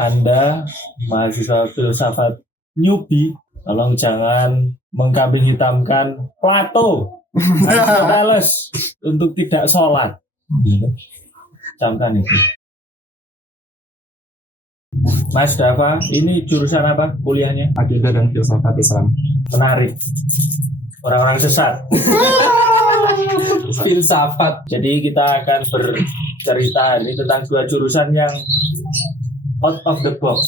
Anda mahasiswa filsafat newbie, tolong jangan mengkambing hitamkan Plato, Aristoteles untuk tidak sholat. Camkan itu. Mas Dava, ini jurusan apa kuliahnya? Akidah dan filsafat Islam. Menarik. Orang-orang sesat. Filsafat. Jadi kita akan bercerita hari ini tentang dua jurusan yang out of the box.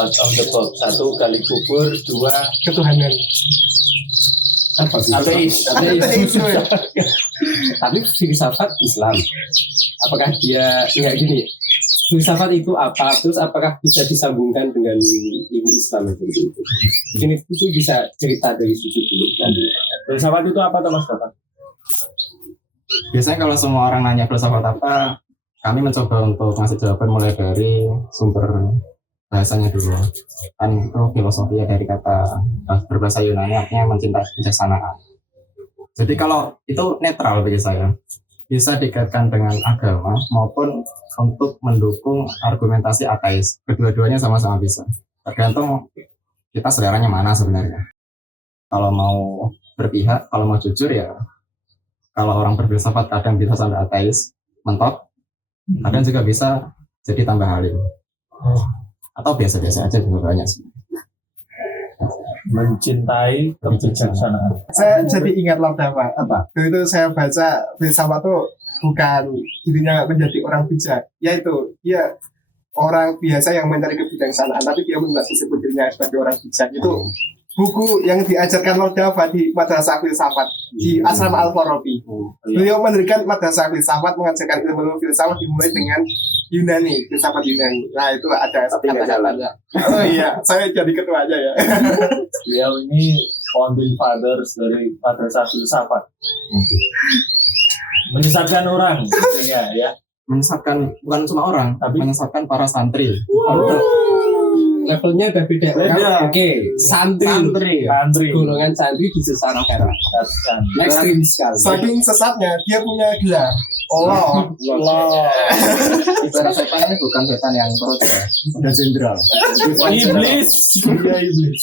Out of the box. Satu gali kubur, dua Ketuhanan. ateis. Tapi filsafat Islam. Apakah dia enggak gini? Filsafat itu apa? Terus apakah bisa disambungkan dengan ilmu Islam itu? Mungkin itu bisa cerita dari situ dulu. Filsafat itu apa, Mas Bapak? Biasanya kalau semua orang nanya filsafat apa, kami mencoba untuk ngasih jawaban mulai dari sumber bahasanya dulu. Kan itu filosofi ya dari kata berbahasa Yunani artinya mencintai kebijaksanaan. Jadi kalau itu netral bagi saya, bisa dikaitkan dengan agama maupun untuk mendukung argumentasi ateis. Kedua-duanya sama-sama bisa. Tergantung kita seleranya mana sebenarnya. Kalau mau berpihak, kalau mau jujur ya, kalau orang berfilsafat kadang bisa sampai ateis, mentok, kadang juga bisa jadi tambah halim. Atau biasa-biasa aja juga banyak sih. Mencintai kebijaksanaan. Saya jadi ingat loh apa? Itu saya baca filsafat itu bukan dirinya menjadi orang bijak, yaitu dia orang biasa yang mencari kebijaksanaan, tapi dia nggak disebut dirinya sebagai orang bijak. Itu buku yang diajarkan Lord Dava di Madrasah Filsafat di Asrama Al-Farabi. Beliau mendirikan Madrasah Filsafat, mengajarkan ilmu filsafat dimulai dengan Yunani, filsafat Yunani. Nah itu ada kata-katanya. Oh iya, saya jadi ketuanya ya. Beliau ini founding fathers dari Madrasah Filsafat. Menyesatkan orang, ya. Menyesatkan bukan cuma orang, tapi menyesatkan para santri. Levelnya udah beda. Oke, santri. Golongan santri disesatkan. Ekstrim sekali. Saking sesatnya dia punya gelar Allah. Ibarat setan ini bukan setan yang perut ya, udah jenderal. Iblis. Ya, iblis.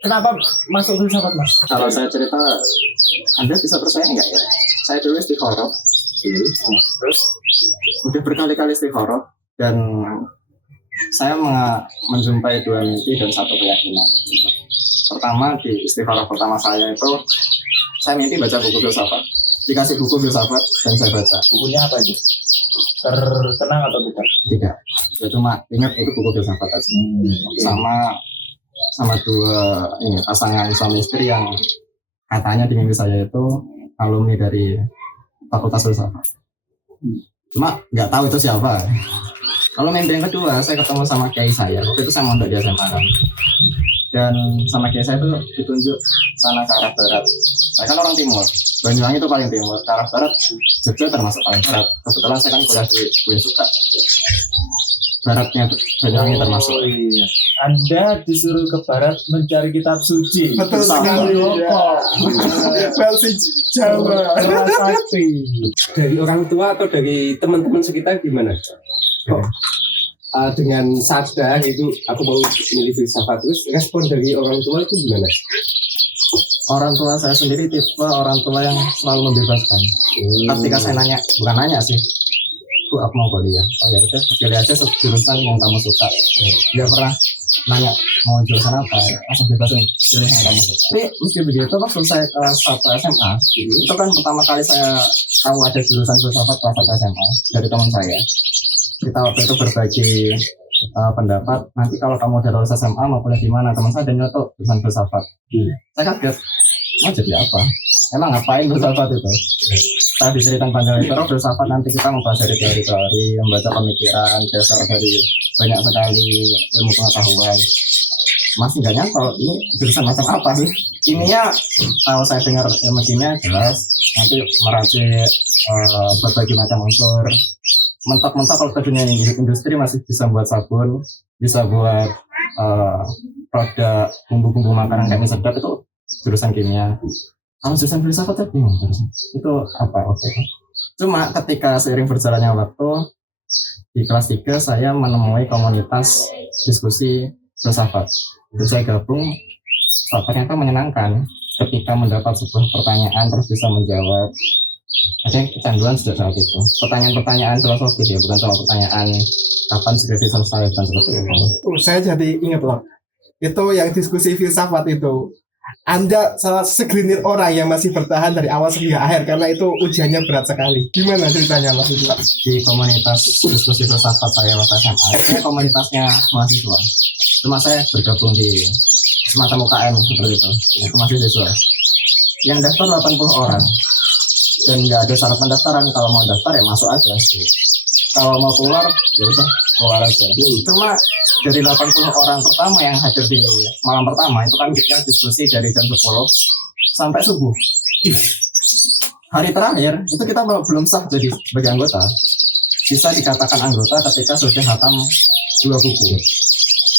Kenapa masuk filsafat, Mas? Kalau saya cerita, Anda bisa percaya nggak ya? Saya dulu istikharah, terus udah berkali-kali istikharah dan saya menjumpai dua mimpi dan satu keyakinan. Pertama di istikharah pertama saya itu, saya mimpi baca buku filsafat. Dikasih buku filsafat dan saya baca. Bukunya apa itu? Terkenang atau tidak? Tidak. Saya cuma ingat itu buku filsafat aja. Sama dua pasangan suami istri yang katanya di mimpi saya itu alumni dari Fakultas Filsafat. Cuma nggak tahu itu siapa. Kalau mimpi yang kedua saya ketemu sama kiai saya. Waktu itu saya mondok di SMA dan sama kiai saya itu ditunjuk sana ke arah barat. Saya kan orang timur, Banyuwangi itu paling timur, ke arah barat Jogja termasuk paling barat. Kebetulan saya kan kuliah di Suka. Baratnya Banyuwangi termasuk. Oh, iya. Anda disuruh ke barat mencari kitab suci. Betul sekali. Versi Jawa. Sakti. Dari orang tua atau dari teman-teman sekitar gimana? Dengan sadar itu aku mau milih filsafat, terus respon dari orang tua itu gimana? Orang tua saya sendiri tipe orang tua yang selalu membebaskan. Ketika saya bukan nanya sih, Bu, aku mau kuliah. Oh ya udah, pilih aja jurusan yang kamu suka. Dia pernah nanya mau jurusan apa, langsung bebasin pilih yang kamu suka. Tapi meski begitu, waktu saya kelas 1 SMA, itu kan pertama kali saya tahu ada jurusan filsafat kelas 1 SMA dari teman saya. Kita waktu itu berbagi pendapat. Nanti kalau kamu udah lulus SMA mau kuliah di mana? Teman saya ada nyotok jurusan filsafat. Saya kaget. Mau jadi apa? Emang ngapain filsafat itu? Setelah diceritain panjang lebar filsafat nanti kita membahas dari teori-teori, membaca pemikiran dasar dari banyak sekali ilmu pengetahuan. Masih nggak nyangka ini jurusan macam apa sih? Kimia, kalau saya dengar ilmu kimia jelas nanti meracik berbagai macam unsur. Mentok-mentok kalau ke dunia industri masih bisa buat sabun, bisa buat produk bumbu-bumbu makanan kayak mie sedap, itu jurusan kimia. Kalau jurusan filsafat bingung jurusan itu apa? Oke. Cuma ketika seiring berjalannya waktu di kelas 3 saya menemui komunitas diskusi filsafat. Dan saya gabung, ternyata menyenangkan ketika mendapat sebuah pertanyaan terus bisa menjawab. Ada kecanduan sejak saat itu. Pertanyaan-pertanyaan filosofis ya, bukan soal pertanyaan kapan skripsi selesai dan seperti itu. Saya jadi ingat loh. Itu yang diskusi filsafat itu. Anda salah segelintir orang yang masih bertahan dari awal sampai akhir karena itu ujiannya berat sekali. Gimana ceritanya Mas Wisla? Di komunitas diskusi filsafat saya waktu SMA, itu komunitasnya mahasiswa. Cuma saya bergabung di semacam UKM seperti itu masih siswa. Yang daftar 80 orang dan nggak ada syarat pendaftaran. Kalau mau daftar ya masuk aja. Kalau mau keluar ya udah keluar aja. Cuma dari 80 orang pertama yang hadir di malam pertama itu kan kita diskusi dari jam 10 sampai subuh. Hari terakhir itu kita belum sah jadi sebagai anggota. Bisa dikatakan anggota ketika sudah hatam 2 buku.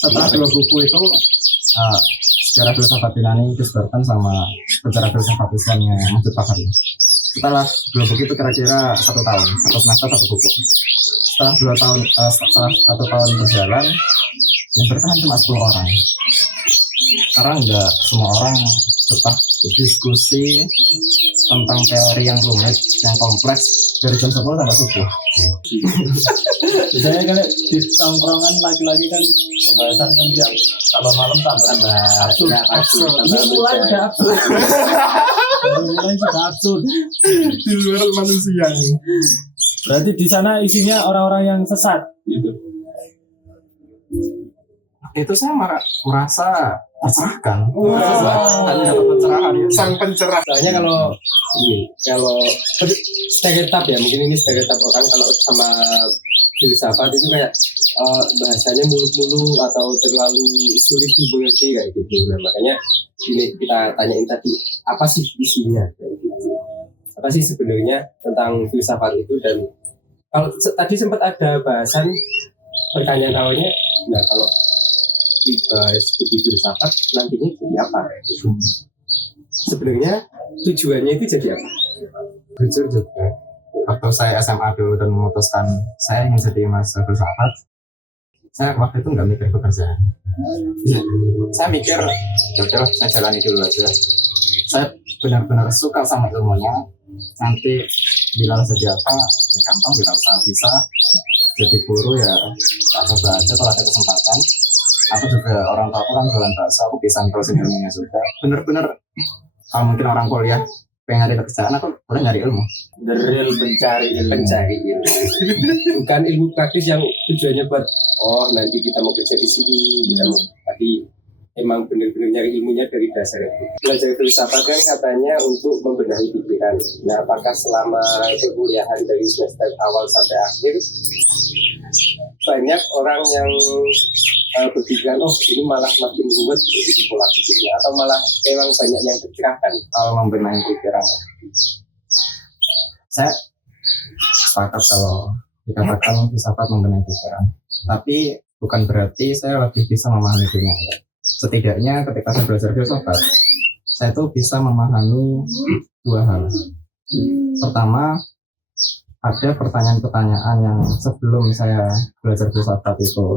Setelah 2 buku itu sejarah filsafat Yunani disebarkan sama sejarah filsafat Islamnya Masjid Fakari. Setelah 2 buku itu kira-kira 1 tahun, 1 semester 1 buku. Setelah 2 tahun, setelah 1 tahun berjalan, yang bertahan cuma 10 orang. Karena enggak semua orang betah diskusi tentang teori yang rumit, yang kompleks dari jam 10 sampai subuh. Biasanya kalau di tongkrongan laki-laki kan pembahasan kan tiap tambah malam tambah absurd. Ini mulai udah absurd. Baru mulai sudah absurd. Di luar manusia ini. Berarti di sana isinya orang-orang yang sesat gitu. Itu saya merasa tercerahkan. Wah. Ada dapat pencerahan ya. Sang pencerah. Soalnya kalau stereotip ya, mungkin ini stereotip orang kalau sama filsafat itu kayak bahasanya muluk-muluk atau terlalu sulit dimengerti kayak gitu. Nah makanya ini kita tanyain tadi apa sih isinya? Apa sih sebenarnya tentang filsafat itu? Dan kalau tadi sempat ada bahasan pertanyaan awalnya, nah kalau seperti filsafat nantinya jadi apa? Sebenarnya tujuannya itu jadi apa? Jujur juga, waktu saya SMA dulu dan memutuskan saya ingin jadi mahasiswa filsafat, saya waktu itu nggak mikir pekerjaan. Saya mikir, yaudah saya jalani dulu aja. Saya benar-benar suka sama ilmunya. Nanti bila jadi apa, ya gampang. Bila bisa jadi guru ya tak coba aja kalau ada kesempatan. Aku juga orang tua aku kan jualan bakso, aku bisa nerusin ilmunya juga. Bener-bener kalau mungkin orang kuliah pengen nyari kerjaan, aku boleh nyari ilmu. The real pencari ilmu. Bukan ilmu praktis yang tujuannya buat nanti kita mau kerja di sini, kita mau tapi emang benar-benar nyari ilmunya dari dasar itu. Belajar filsafat kan katanya untuk membenahi pikiran. Nah, apakah selama perkuliahan dari semester awal sampai akhir banyak orang yang berpikiran ini malah makin ruwet jadi pola pikirnya, atau malah emang banyak yang tercerahkan Kalau membenahi pikiran, saya sepakat kalau dikatakan filsafat membenahi pikiran. Tapi bukan berarti saya lebih bisa memahami dunia. Setidaknya ketika saya belajar filsafat, saya tuh bisa memahami 2 hal. Pertama, ada pertanyaan-pertanyaan yang sebelum saya belajar filsafat itu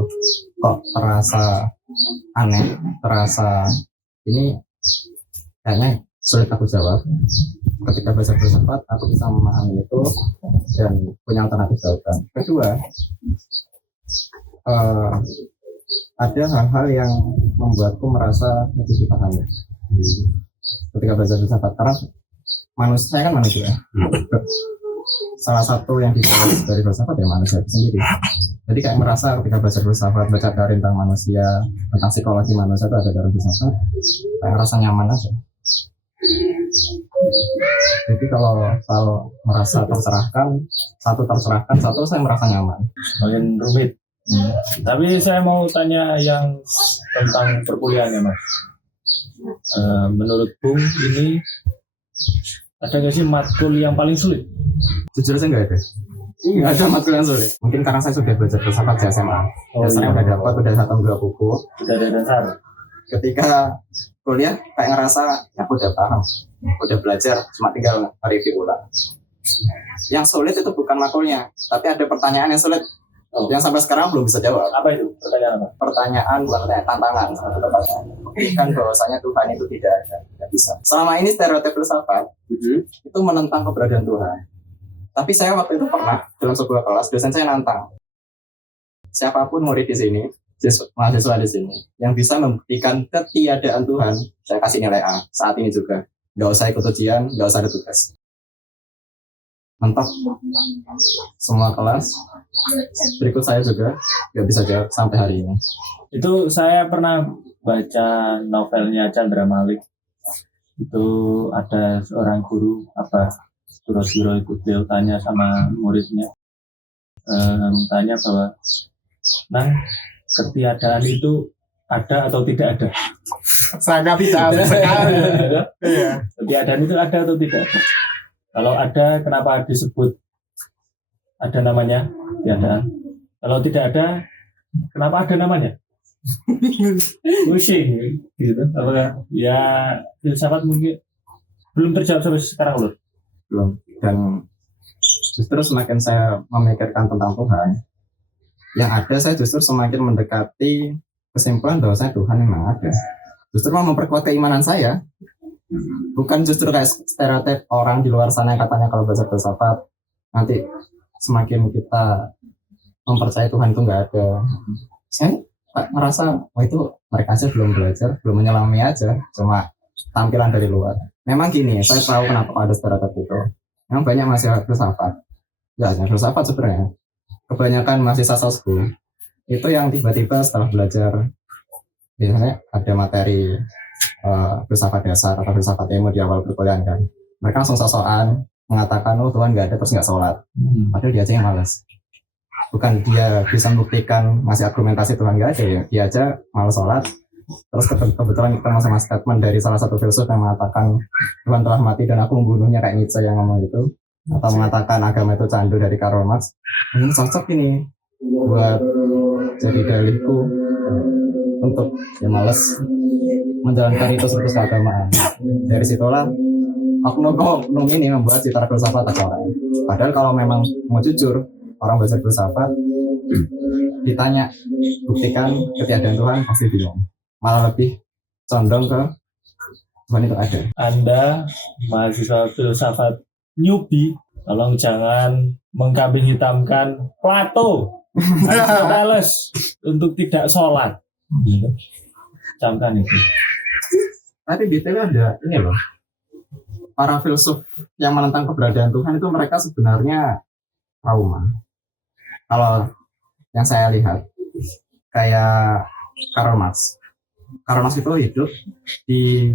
kok terasa aneh, terasa ini kayaknya sulit aku jawab. Ketika belajar filsafat, aku bisa memahami itu dan punya alternatif jawaban. Kedua, ada hal-hal yang membuatku merasa lebih dipahami ketika belajar filsafat. Karena manusia, saya kan manusia. Salah satu yang dibahas dari filsafat ya manusia itu sendiri. Jadi kayak merasa ketika belajar filsafat, baca teori tentang manusia, tentang psikologi manusia itu ada dari filsafat, kayak ngerasa nyaman aja. Jadi kalau merasa tercerahkan, satu saya merasa nyaman. Makin rumit. Tapi saya mau tanya yang tentang perkuliahannya Mas. Menurut Bung ini ada nggak sih matkul yang paling sulit? Jujur saya nggak ada. Nggak ada matkul yang sulit. Mungkin karena saya sudah belajar filsafat di SMA. Dasarnya udah dapat, udah 1-2 buku. Udah ada dasar. Ketika kuliah kayak ngerasa ya aku udah paham, udah belajar, cuma tinggal review ulang. Yang sulit itu bukan makulnya, tapi ada pertanyaan yang sulit yang sampai sekarang belum bisa jawab. Apa itu? Pertanyaan apa? Pertanyaan bukan pertanyaan, tantangan. Satu pertanyaan. Kan bahwasanya Tuhan itu tidak ada, tidak bisa. Selama ini stereotip filsafat itu menentang keberadaan Tuhan. Tapi saya waktu itu pernah dalam sebuah kelas dosen saya nantang. Siapapun murid di sini, mahasiswa di sini, yang bisa membuktikan ketiadaan Tuhan, saya kasih nilai A saat ini juga. Nggak usah ikut ujian, nggak usah ada tugas. Mentok. Semua kelas. Berikut saya juga nggak bisa jawab sampai hari ini. Itu saya pernah baca novelnya Chandra Malik. Itu ada seorang guru Suro-Suro itu beliau tanya sama muridnya, tanya bahwa ketiadaan itu ada atau tidak ada? Sangat tidak sekali. Iya. Ketiadaan itu ada atau tidak ada? Kalau ada, kenapa disebut ada namanya ketiadaan? Kalau tidak ada, kenapa ada namanya? Pusing gitu. Apakah ya filsafat mungkin belum terjawab sampai sekarang loh. Belum. Dan justru semakin saya memikirkan tentang Tuhan, yang ada saya justru semakin mendekati kesimpulan bahwa saya Tuhan memang ada. Justru mau memperkuat keimanan saya. Bukan justru kayak stereotip orang di luar sana yang katanya kalau belajar filsafat nanti semakin kita mempercayai Tuhan itu nggak ada. Saya merasa itu mereka aja belum belajar, belum menyelami aja, cuma tampilan dari luar. Memang gini, saya tahu kenapa ada stereotip itu. Memang banyak mahasiswa filsafat, nggak hanya filsafat sebenarnya. Kebanyakan mahasiswa sosku itu yang tiba-tiba setelah belajar, biasanya ada materi filsafat dasar atau filsafat ilmu di awal perkuliahan kan, mereka langsung sosokan mengatakan Tuhan nggak ada terus nggak sholat, padahal dia aja yang malas. Bukan dia bisa membuktikan masih argumentasi Tuhan nggak ada ya, dia aja malas sholat. Terus kebetulan kita sama statement dari salah satu filsuf yang mengatakan Tuhan telah mati dan aku membunuhnya, kayak Nietzsche yang ngomong gitu, atau mengatakan agama itu candu dari Karl Marx. Ini cocok ini buat jadi dalihku untuk ya males menjalankan itu seperti keagamaan. Dari situlah oknum ini membuat citra filsafat agak lain. Padahal kalau memang mau jujur, orang belajar filsafat ditanya buktikan ketiadaan Tuhan pasti bingung. Malah lebih condong ke Tuhan itu ada. Anda mahasiswa filsafat newbie, tolong jangan mengkambing hitamkan Plato, Aristoteles untuk tidak sholat. Camkan itu. Tapi detailnya ada ini loh. Para filsuf yang menentang keberadaan Tuhan itu mereka sebenarnya trauma. Kalau yang saya lihat kayak Karl Marx. Karl Marx itu hidup di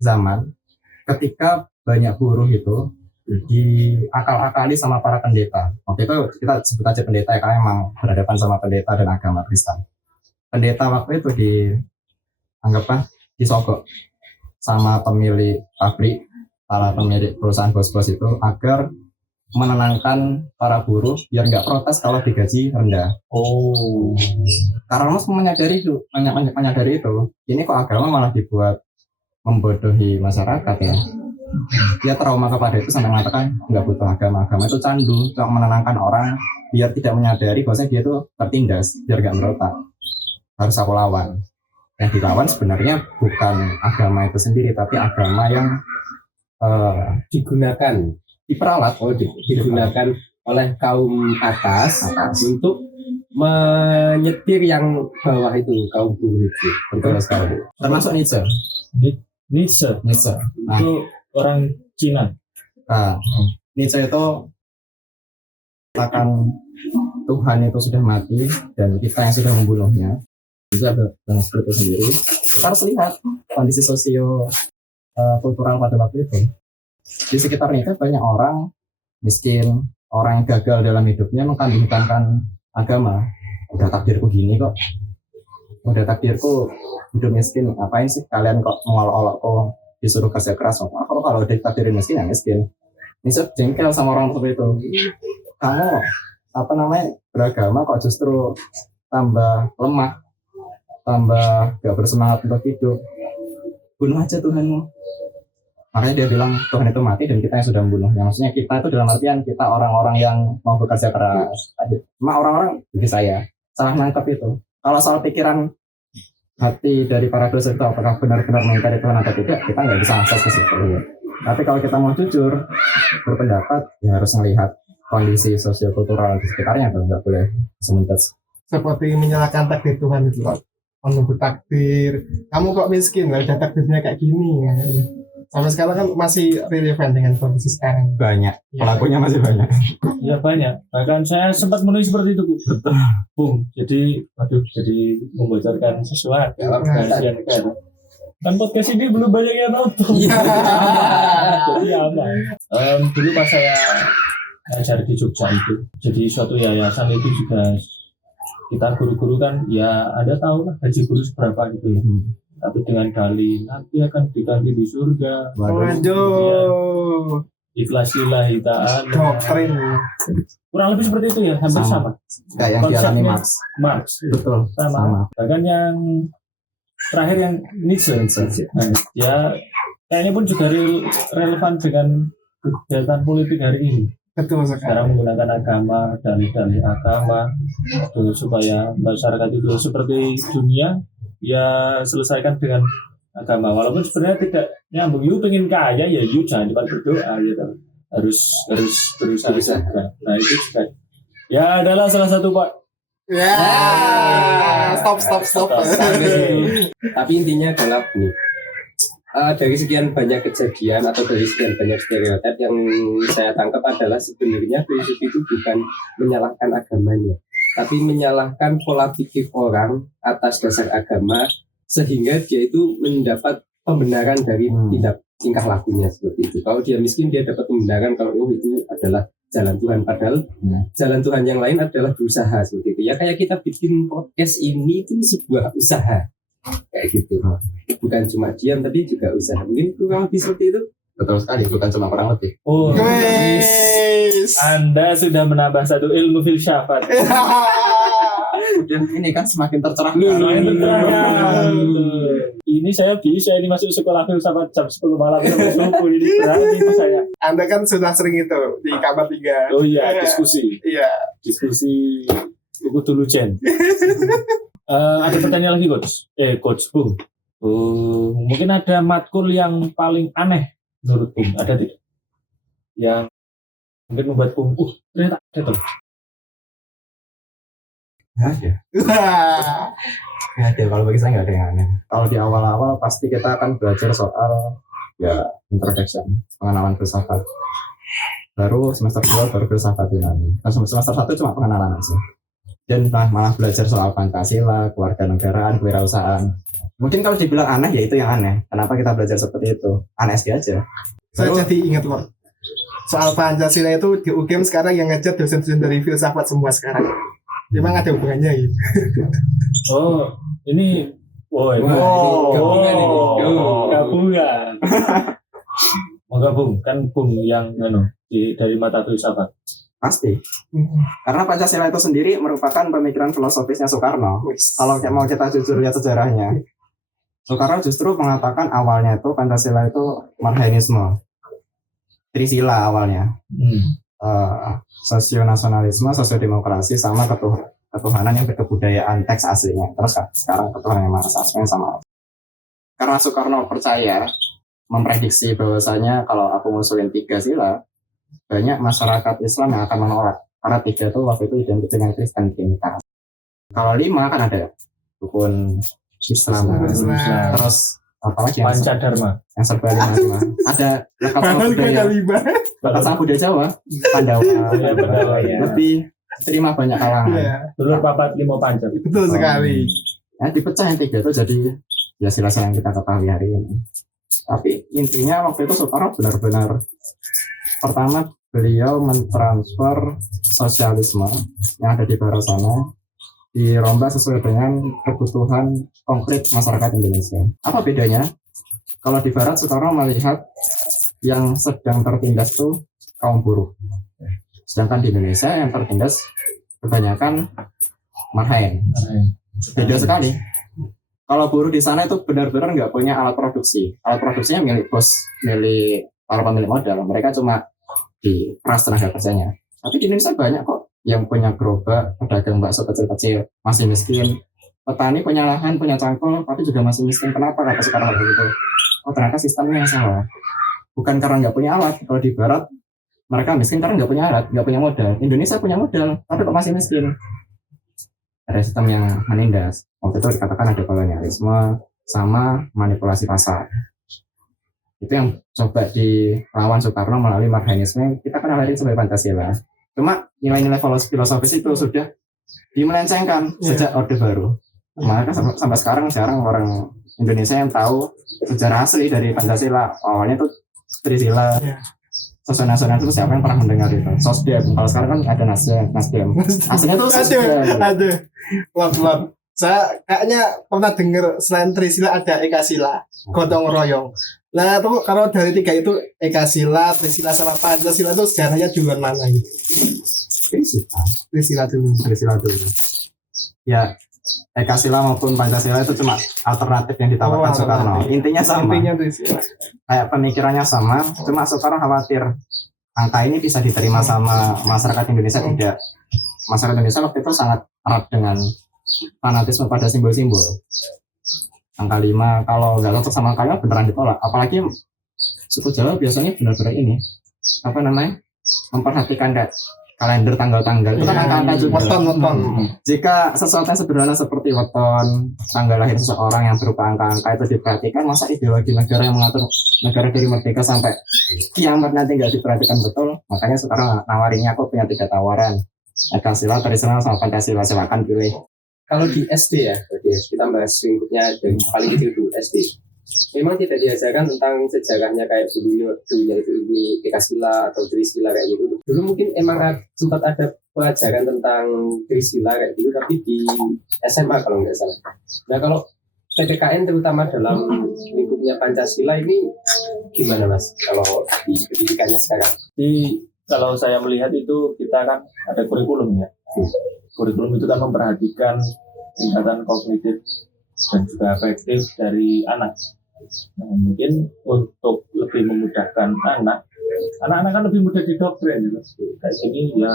zaman ketika banyak buruh itu diakal-akali sama para pendeta. Waktu itu kita sebut aja pendeta ya, karena memang berhadapan sama pendeta dan agama Kristen. Pendeta waktu itu disogok sama pemilik pabrik, para pemilik perusahaan bos-bos itu agar menenangkan para buruh biar nggak protes kalau digaji rendah. Oh, Karena Mas menyadari itu. Ini kok agama malah dibuat membodohi masyarakat ya. Dia trauma kepada itu sampai mengatakan nggak butuh agama. Agama itu candu, cuma menenangkan orang biar tidak menyadari bahwa dia itu tertindas, biar nggak merotak. Harus aku lawan. Yang dilawan sebenarnya bukan agama itu sendiri, tapi agama yang diperalat, digunakan oleh kaum atas untuk menyetir yang bawah itu, kaum buruh itu. Betul sekali. Termasuk Nietzsche. Nietzsche. Nah, Itu orang Cina. Nietzsche itu katakan Tuhan itu sudah mati dan kita yang sudah membunuhnya. Itu ada dengan seperti itu sendiri. Kita harus lihat kondisi sosio kultural pada waktu itu. Di sekitar Nietzsche banyak orang miskin, orang yang gagal dalam hidupnya mengkambing hitamkan agama. Udah takdirku gini kok. Udah takdirku hidup miskin. Ngapain sih kalian kok mengolok-olokku disuruh kerja keras? Kalau udah takdirin miskin ya miskin. Nietzsche jengkel sama orang seperti itu. Kamu beragama kok justru tambah lemah, tambah gak bersemangat untuk hidup. Bunuh aja Tuhanmu. Makanya dia bilang Tuhan itu mati dan kita yang sudah membunuhnya. Maksudnya kita itu dalam artian kita orang-orang yang mau bekerja keras. Cuma orang-orang bagi saya salah nangkep itu. Kalau soal pikiran hati dari para filsuf itu apakah benar-benar mengingkari Tuhan atau tidak, kita nggak bisa akses ke situ. Tapi kalau kita mau jujur berpendapat, ya harus melihat kondisi sosiokultural di sekitarnya, kalau nggak boleh sementas. Seperti menyalahkan takdir Tuhan itu loh. Menunggu takdir, kamu kok miskin, nggak ada takdirnya kayak gini ya. Sampai sekarang kan masih relevan dengan kondisi sekarang. Banyak, Ya. pelakunya masih banyak. Ya banyak. Bahkan saya sempat menulis seperti itu, Bung. Jadi, membocorkan sesuatu rahasia negara. Kan podcast ini belum banyak yang nonton. Jadi apa? Dulu pas saya ngajar di Jogja itu, jadi suatu yayasan itu juga kita guru-guru kan, ya ada tahu lah gaji guru seberapa gitu ya. Tapi dengan dalih nanti akan diganti di surga. Waduh, Ikhlas lillahi ta'ala. doktrin. Kurang lebih seperti itu ya, hampir sama. Kayak yang dialami Konsepnya Marx. Marx. Betul, Sama. Bahkan yang terakhir yang Nietzsche. Nah, ya kayaknya pun juga relevan dengan kegiatan politik hari ini. Betul sekali. Sekarang menggunakan agama, dalih-dalih agama, supaya masyarakat itu seperti dunia, ya selesaikan dengan agama. Walaupun sebenarnya tidak nyambung. You pengen kaya ya, you jangan cuma berdoa gitu. Harus berusaha. Nah itu juga. Ya adalah salah satu Pak. Ya, stop. Tapi intinya adalah ini. Dari sekian banyak kejadian atau dari sekian banyak stereotip yang saya tangkap adalah sebenarnya filsuf itu bukan menyalahkan agamanya, tapi menyalahkan pola pikir orang atas dasar agama sehingga dia itu mendapat pembenaran dari tingkah lakunya seperti itu. Kalau dia miskin dia dapat pembenaran kalau itu adalah jalan Tuhan, padahal jalan Tuhan yang lain adalah berusaha seperti itu. Ya kayak kita bikin podcast ini itu sebuah usaha kayak gitu. Bukan cuma diam tapi juga usaha. Mungkin kurang lebih seperti itu. Betul sekali, bukan cuma kurang lebih. Oh, Guys. Anda sudah menambah satu ilmu filsafat. Dan ini kan semakin tercerahkan. Lumayan tercerahkan. Ini saya bisa ini masuk sekolah filsafat jam 10 malam sampai subuh ini berani itu saya. Anda kan sudah sering itu di kamar 3. Oh iya, diskusi itu dulu Jen. Ada pertanyaan lagi coach Bung. Mungkin ada matkul yang paling aneh menurut Bung, ada tidak? Yang mungkin membuat Bung, ternyata ada tuh. Ya, kalau bagi saya nggak ada yang aneh. Kalau di awal-awal pasti kita akan belajar soal ya introduction, pengenalan filsafat. Baru semester 2 baru filsafat Yunani. Semester 1 cuma pengenalan aja. Dan malah belajar soal Pancasila, kewarganegaraan, kewirausahaan. Mungkin kalau dibilang aneh ya itu yang aneh. Kenapa kita belajar seperti itu? Aneh aja. Saya jadi ingat loh. Soal Pancasila itu di UGM sekarang yang ngejar dosen-dosen dari filsafat semua sekarang. Memang ada hubungannya gitu. Ini Gabungan ini. Gabungan. Mau gabung kan Bung yang dari mata filsafat. Pasti. Karena Pancasila itu sendiri merupakan pemikiran filosofisnya Soekarno. Kalau mau kita jujur lihat sejarahnya, Soekarno justru mengatakan awalnya itu Pancasila itu marxisme, trisila awalnya, sosionasionalisme, sosiodemokrasi, sama ketuhanan yang berkebudayaan teks aslinya. Terus sekarang ketuhanan yang aslinya sama. Karena Soekarno percaya, memprediksi bahwasanya kalau aku ngusulin 3 sila, banyak masyarakat Islam yang akan menolak. Karena 3 itu waktu itu identik dengan Kristen. Kalau 5 kan ada rukun Islam. Terus apalagi Pancadharma yang serba 5. Ada lekat sama budaya. Lekat sama budaya Jawa, Pandawa. Lebih terima banyak kalangan. Dulur papat limo pancer. Betul sekali. Dipecah yang 3 itu jadi ya sila-sila yang kita ketahui hari ini. Tapi intinya waktu itu Soekarno benar-benar pertama beliau mentransfer sosialisme yang ada di barat sana dirombak sesuai dengan kebutuhan konkret masyarakat Indonesia. Apa bedanya? Kalau di barat Soekarno melihat yang sedang tertindas itu kaum buruh. Sedangkan di Indonesia yang tertindas kebanyakan marhaen. Beda sekali. Kalau buruh di sana itu benar-benar nggak punya alat produksi. Alat produksinya milik bos, milik para pemilik modal. Mereka cuma diperas tenaga kerjanya. Tapi di Indonesia banyak kok yang punya gerobak, pedagang bakso kecil-kecil, masih miskin. Petani punya lahan, punya cangkul, tapi juga masih miskin. Kenapa kata sekarang begitu? Oh ternyata sistemnya yang salah. Bukan karena nggak punya alat. Kalau di Barat mereka miskin karena nggak punya alat, nggak punya modal. Indonesia punya modal, tapi kok masih miskin? Ada sistem yang menindas. Waktu itu dikatakan ada kolonialisme sama manipulasi pasar. Itu yang coba dilawan Soekarno melalui Marxisme. Kita kenal hari ini sebagai Pancasila. Cuma nilai-nilai filosofis itu sudah dimelencengkan sejak Orde Baru. Maka sampai sekarang jarang orang Indonesia yang tahu sejarah asli dari Pancasila. Awalnya itu Trisila. Sosok-sosok itu siapa yang pernah mendengar itu? Sosdem. Kalau sekarang kan ada Nasdem. Aslinya tuh Sosdem. Ada. Lap. Saya kayaknya pernah dengar selain Trisila ada Ekasila, gotong royong. Nah, tuh kalau dari tiga itu Ekasila, Trisila sama Pancasila itu sejarahnya duluan mana gitu? Trisila dulu. Ya, Ekasila maupun Pancasila itu cuma alternatif yang ditawarkan Soekarno. Intinya sama. Intinya Trisila. Kayak pemikirannya sama, cuma Soekarno khawatir angka ini bisa diterima sama masyarakat Indonesia tidak. Masyarakat Indonesia waktu itu sangat erat dengan fanatisme pada simbol-simbol. Angka 5 kalau nggak cocok sama angka 5 beneran ditolak. Apalagi suku Jawa biasanya benar-benar ini memperhatikan kalender tanggal-tanggal itu kan angka-angka juga. Weton. Jika sesuatu yang sederhana seperti weton, tanggal lahir seseorang yang berupa angka-angka itu diperhatikan, masa ideologi negara yang mengatur negara dari merdeka sampai kiamat nanti nggak diperhatikan betul. Makanya sekarang nawarinnya aku punya 3 tawaran. Ekasila, Trisila, sama Pancasila, silakan pilih. Kalau di SD ya, kita bahas lingkupnya dari paling kecil dulu SD. Memang tidak diajarkan tentang sejarahnya kayak dulunya itu ini Ekasila atau Trisila kayak gitu. Dulu mungkin emang sempat ada pelajaran tentang Trisila kayak gitu, tapi di SMA kalau nggak salah. Nah kalau PPKN terutama dalam lingkupnya Pancasila ini gimana Mas? Kalau di pendidikannya sekarang? Kalau saya melihat itu kita kan ada kurikulum ya. Kurikulum itu kan memperhatikan tingkatan kognitif dan juga afektif dari anak. Nah, mungkin untuk lebih memudahkan anak-anak kan lebih mudah didoktrin gitu. Kayak gini ya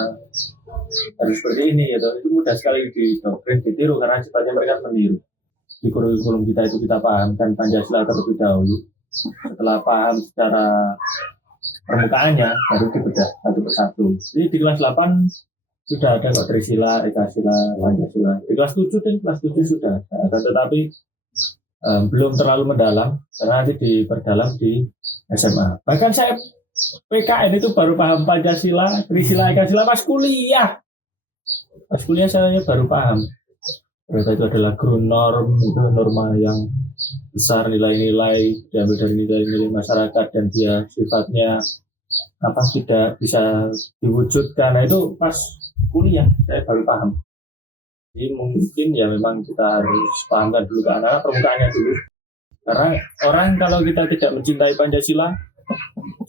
harus seperti ini ya, itu mudah sekali didoktrin, ditiru karena sifatnya mereka meniru. Di kurikulum kita itu kita pahamkan Pancasila terlebih dahulu. Setelah paham secara permukaannya baru dibedah satu persatu. Jadi di kelas 8 sudah ada kok Trisila, Ekasila, Pancasila. Di kelas 7 sudah ada, tetapi belum terlalu mendalam karena nanti diperdalam di SMA. Bahkan saya PKN itu baru paham Pancasila, Trisila, Ekasila pas kuliah. Pas kuliah saya baru paham. Ternyata itu adalah ground norm, itu norma yang besar, nilai-nilai diambil dari nilai-nilai masyarakat dan dia sifatnya tidak bisa diwujudkan. Nah itu pas kuliah saya baru paham. Jadi mungkin ya memang kita harus pahamkan dulu ke anak-anak permukaannya dulu. Karena orang kalau kita tidak mencintai Pancasila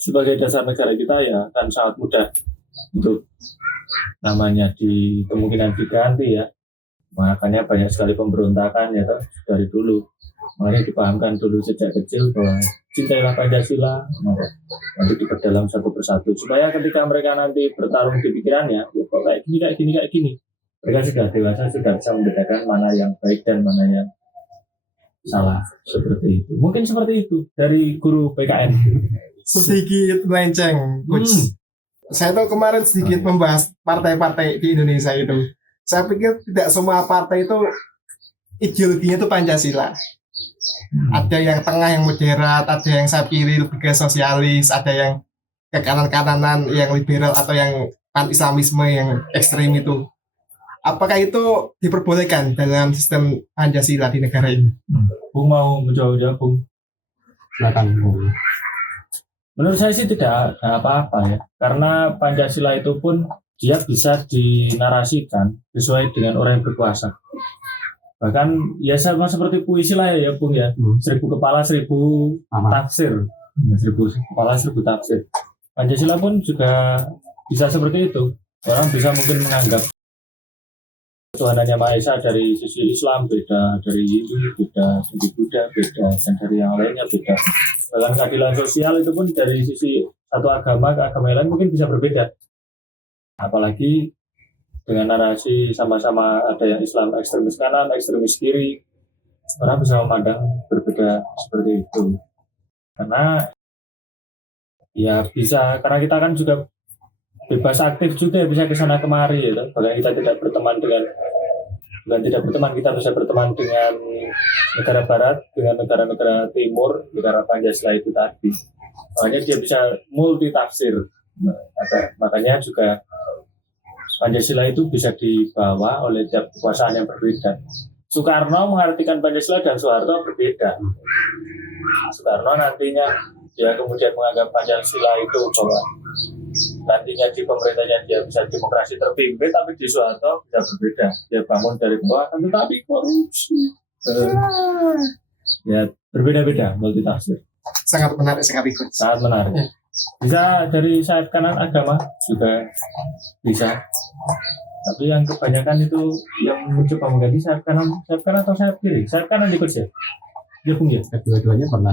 sebagai dasar negara kita ya akan sangat mudah untuk namanya kemungkinan diganti ya. Makanya banyak sekali pemberontakan ya dari dulu. Makanya dipahamkan dulu sejak kecil bahwa cintailah Pancasila, nanti diperdalam satu persatu. Supaya ketika mereka nanti bertarung di pikirannya, ya kok kayak gini, mereka sudah dewasa, sudah bisa membedakan mana yang baik dan mana yang salah. Seperti itu. Mungkin seperti itu dari guru PKN. Sedikit melenceng, Coach. Saya tahu kemarin sedikit membahas partai-partai di Indonesia itu. Saya pikir tidak semua partai itu ideologinya itu Pancasila. Ada yang tengah yang moderat, ada yang saya pilih lebih ke sosialis, ada yang ke kanan-kananan yang liberal atau yang pan-islamisme yang ekstrim itu. Apakah itu diperbolehkan dalam sistem Pancasila di negara ini? Bung mau menjawab, Bung? Silakan. Menurut saya sih tidak apa-apa ya, karena Pancasila itu pun dia bisa dinarasikan sesuai dengan orang yang berkuasa. Bahkan ya sama seperti puisi lah ya Bung ya, 1000 kepala 1000 tafsir, 1000 kepala 1000 tafsir. Pancasila pun juga bisa seperti itu. Orang bisa mungkin menganggap Tuhan Yang Maha Esa dari sisi Islam beda, dari Hindu beda, dari Buddha beda, dan dari yang lainnya beda. Bahkan keadilan sosial itu pun dari sisi satu agama ke agama yang lain mungkin bisa berbeda. Apalagi dengan narasi sama-sama ada yang Islam ekstremis kanan, ekstremis kiri, orang bisa memandang berbeda seperti itu. Karena ya bisa, karena kita kan juga bebas aktif juga, bisa ke sana kemari ya. Bahkan kita tidak berteman dengan, bukan tidak berteman, kita bisa berteman dengan negara barat, dengan negara-negara timur, negara Pancasila itu tadi. Makanya dia bisa multi tafsir. Makanya juga Pancasila itu bisa dibawa oleh tiap kekuasaan yang berbeda. Soekarno mengartikan Pancasila dan Soeharto berbeda. Soekarno nantinya dia kemudian menganggap Pancasila itu bahwa nantinya di pemerintahnya dia bisa demokrasi terpimpin, tapi di Soeharto bisa berbeda. Dia bangun dari bawah, tetapi korupsi. Ya berbeda-beda multitafsir. Sangat menarik sekali Coach. Sangat menarik. Bisa dari sayap kanan agama juga bisa. Tapi yang kebanyakan itu yang mencoba mengganti sayap kanan atau sayap kiri. Sayap kanan ikut ya. Ya Bung ya. Kedua-duanya pernah.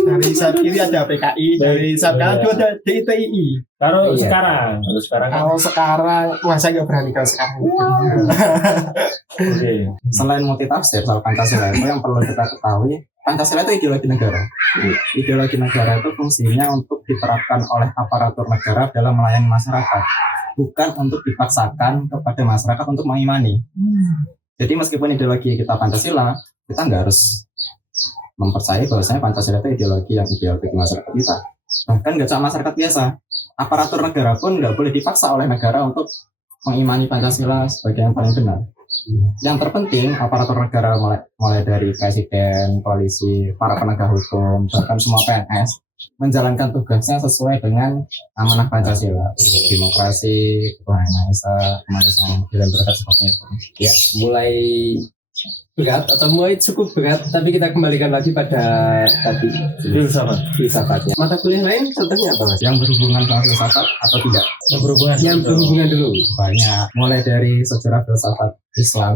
Dari saat kiri ada PKI, dari saat kanan itu ada DITII. Kalau Iya. sekarang Kalau sekarang, wah saya nggak berani kalau sekarang. oke. Selain multitafsir soal Pancasila itu yang perlu kita ketahui, Pancasila itu ideologi negara. Ideologi negara itu fungsinya untuk diterapkan oleh aparatur negara dalam melayani masyarakat, bukan untuk dipaksakan kepada masyarakat untuk mengimani. Jadi meskipun ideologi kita Pancasila, kita nggak harus mempercayai bahwasanya Pancasila itu ideologi yang ideal bagi masyarakat kita. Bahkan nggak cuma masyarakat biasa, aparatur negara pun nggak boleh dipaksa oleh negara untuk mengimani Pancasila sebagai yang paling benar. Yang terpenting aparatur negara mulai dari presiden, polisi, para penegak hukum, bahkan semua PNS menjalankan tugasnya sesuai dengan amanah Pancasila, demokrasi, ketuhanan Yang Maha Esa, kemanusiaan, dan berkat seperti itu. Ya, mulai berat atau mulai cukup berat, tapi kita kembalikan lagi pada tadi filsafatnya. Mata kuliah lain contohnya apa Mas? Yang berhubungan dengan filsafat atau tidak? Yang berhubungan. Yang berhubungan dulu. Banyak, mulai dari sejarah filsafat Islam,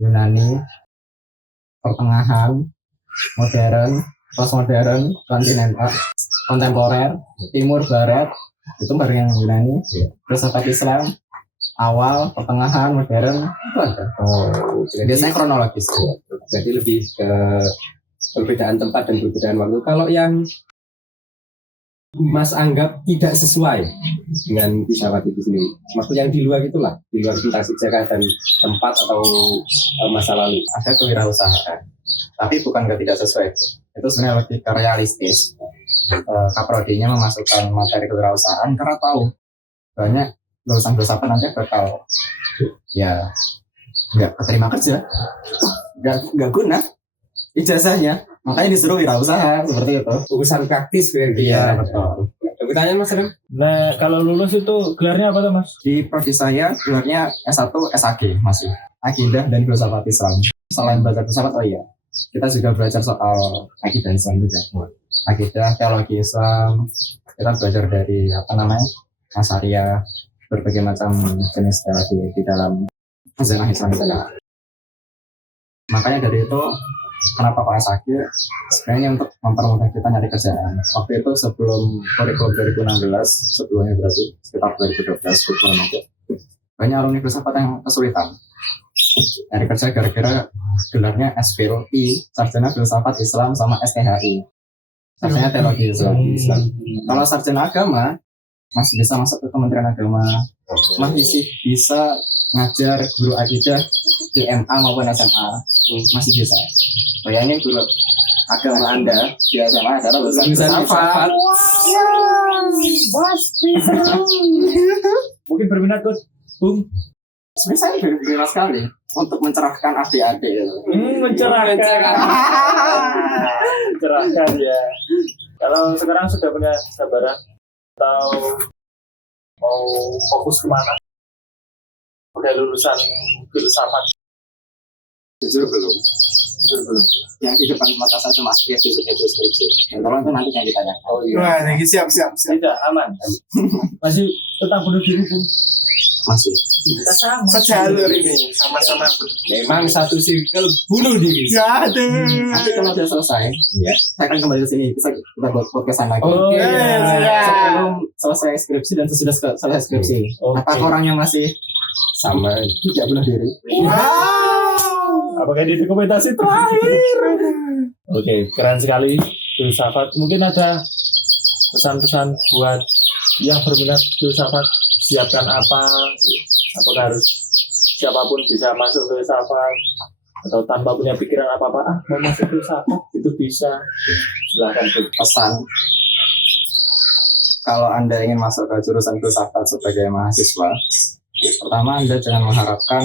Yunani, pertengahan, modern, postmodern, kontinental, kontemporer, timur, barat, itu baru yang Yunani. Filsafat Islam, awal, pertengahan, modern, itu ada. Oh, Biasanya kronologis. berarti lebih ke perbedaan tempat dan perbedaan waktu. Kalau yang Mas anggap tidak sesuai dengan filsafat itu sendiri, maksud yang di luar itulah, di luar tentang sejarah dan tempat atau masa lalu. Ada kewirausahaan, tapi bukan tidak sesuai. Itu sebenarnya lebih ke realistis. Kaprodinya memasukkan materi kewirausahaan karena tahu banyak lulusan filsafat nanti bakal ya nggak keterima kerja, nggak guna ijazahnya, makanya disuruh wirausaha seperti itu. Urusan praktis berarti ya. Betul. Ada pertanyaan Mas Adam? Nah, kalau lulus itu gelarnya apa tuh Mas? Di prodi saya gelarnya S1 SAG masih akidah dan filsafat Islam. Selain belajar filsafat, oh iya, kita juga belajar soal akidah Islam juga. Akidah, teologi Islam, kita belajar dari apa namanya, Asaria, berbagai macam jenis teologi di dalam sejarah Islam itu. Makanya dari itu kenapa Pak SAG sebenarnya untuk mempermudah kita nyari kerjaan. Waktu itu sebelum kurikulum 2016, sebelumnya berarti sekitar 2012 kurikulum itu, banyak alumni filsafat yang kesulitan nyari kerja gara-gara gelarnya SPhil I, sarjana filsafat Islam, sama STHI, sarjana teologi Islam. Kalau sarjana agama masih bisa masuk ke Kementerian Agama, masih bisa ngajar guru akidah di MA maupun SMA, masih bisa. Bayangin guru agama Anda di SMA adalah lulusan filsafat. Mungkin berminat tuh, Bung. Sebenarnya saya berterima sekali untuk mencerahkan adik-adik. Mencerahkan. Mencerahkan ya. Kalau sekarang sudah punya gambaran atau mau fokus kemana? Udah lulusan filsafat Jujur belum. Yang di depan mata saya cuma skripsi. Yang tolong itu nanti yang ditanyakan. Oh iya. Wah, ini siap. Tidak aman. Masih tentang bunuh diri pun. Masih. Kita sama. Sejalur ini sama-sama. Memang satu circle bunuh diri. Ya ada. Nanti kalau sudah selesai, Ya. saya akan kembali ke sini. Kita buat podcastan lagi. Oke. Sebelum selesai skripsi dan sesudah selesai skripsi. Oke. Apakah orangnya masih Sama. tidak bunuh diri? Wow. Apakah ini dokumentasi terakhir? Oke, keren sekali filsafat. Mungkin ada pesan-pesan buat yang berminat filsafat, siapkan apa? Apakah harus siapapun bisa masuk filsafat atau tanpa punya pikiran apa-apa, mau masuk filsafat itu bisa. Silahkan tuh. Pesan, kalau Anda ingin masuk ke jurusan filsafat sebagai mahasiswa, pertama Anda jangan mengharapkan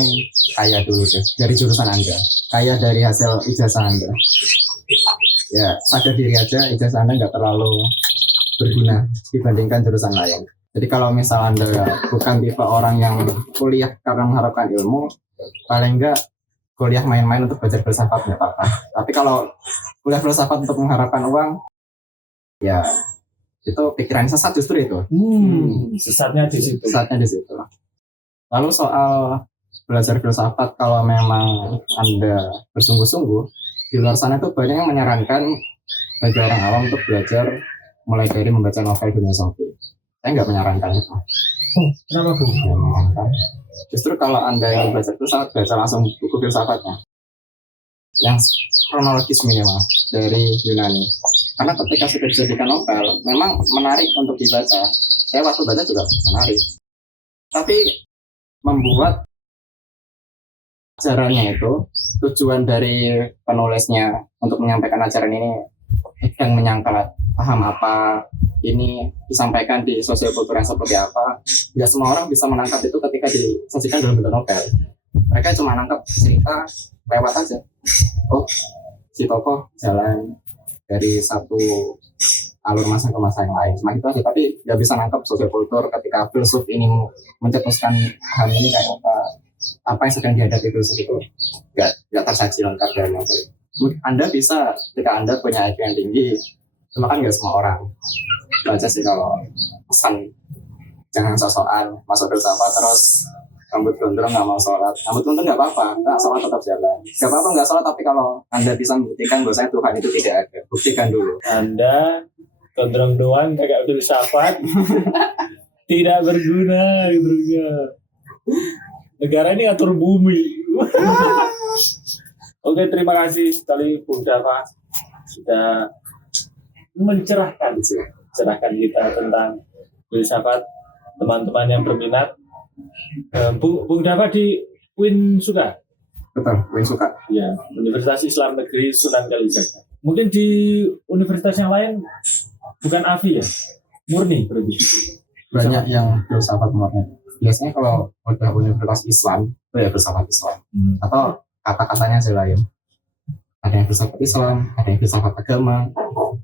kaya dulu deh dari jurusan Anda, kaya dari hasil ijazah Anda. Ya, sadar diri aja ijazah Anda nggak terlalu berguna dibandingkan jurusan lain. Jadi kalau misal Anda bukan tipe orang yang kuliah karena mengharapkan ilmu, paling enggak kuliah main-main untuk belajar filsafat nggak apa-apa. Tapi kalau kuliah filsafat untuk mengharapkan uang, ya itu pikiran sesat justru itu. Sesatnya di situ. Sesatnya di situ. Lalu soal belajar filsafat, kalau memang Anda bersungguh-sungguh, di luar sana itu banyak yang menyarankan bagi orang awam untuk belajar mulai dari membaca novel filosofi. Saya nggak menyarankan itu. Kenapa Bu? Nggak menyarankan. Justru kalau Anda yang belajar filsafat, baca langsung buku filsafatnya. Yang kronologis minimal dari Yunani. Karena ketika sudah dijadikan novel, memang menarik untuk dibaca. Saya waktu baca juga menarik. Tapi membuat ajarannya itu, tujuan dari penulisnya untuk menyampaikan ajaran ini yang menyangkal paham apa ini disampaikan di sosial kultur yang seperti apa, tidak semua orang bisa menangkap itu ketika disajikan dalam bentuk novel. Mereka cuma nangkap cerita lewat aja. Oh, si tokoh jalan dari satu alur masa ke masa yang lain, cuma itu aja. Tapi nggak bisa nangkap sosial kultur ketika filsuf ini mencetuskan paham ini kayak apa yang sedang dihadapi filsuf itu nggak tersaji lengkap dalam novel. Anda bisa ketika Anda punya IQ yang tinggi, cuma kan nggak semua orang baca sih. Kalau pesan jangan sok-sokan masuk filsafat terus rambut gondrong nggak mau sholat. Rambut gondrong nggak apa-apa, nggak sholat tetap jalan. Nggak apa-apa nggak sholat, tapi kalau Anda bisa membuktikan bahwasanya Tuhan itu tidak ada, buktikan dulu. Anda gondrong doang kagak filsafat tidak berguna gitu. Negara ini atur bumi. Oke, terima kasih sekali Bung Dava sudah mencerahkan kita tentang filsafat teman-teman yang berminat. Bung Dava di UIN Suka. Betul, Win suka. Ya, Universitas Islam Negeri Sunan Kalijaga. Mungkin di universitas yang lain bukan AFI ya, murni berarti. Banyak yang filsafat murni. Biasanya kalau udah universitas Islam itu ya filsafat Islam. Atau kata-katanya sih lain. Ada yang filsafat Islam, ada yang filsafat agama,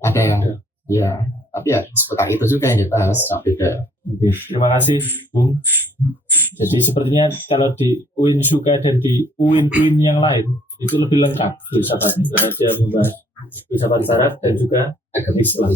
ada yang ya, tapi ya seputar itu juga yang dibahas, beda. Oke, terima kasih Bung. Jadi sepertinya kalau di UIN Suka dan di UIN yang lain itu lebih lengkap filsafatnya karena dia membahas filsafat Barat dan juga agama Islam.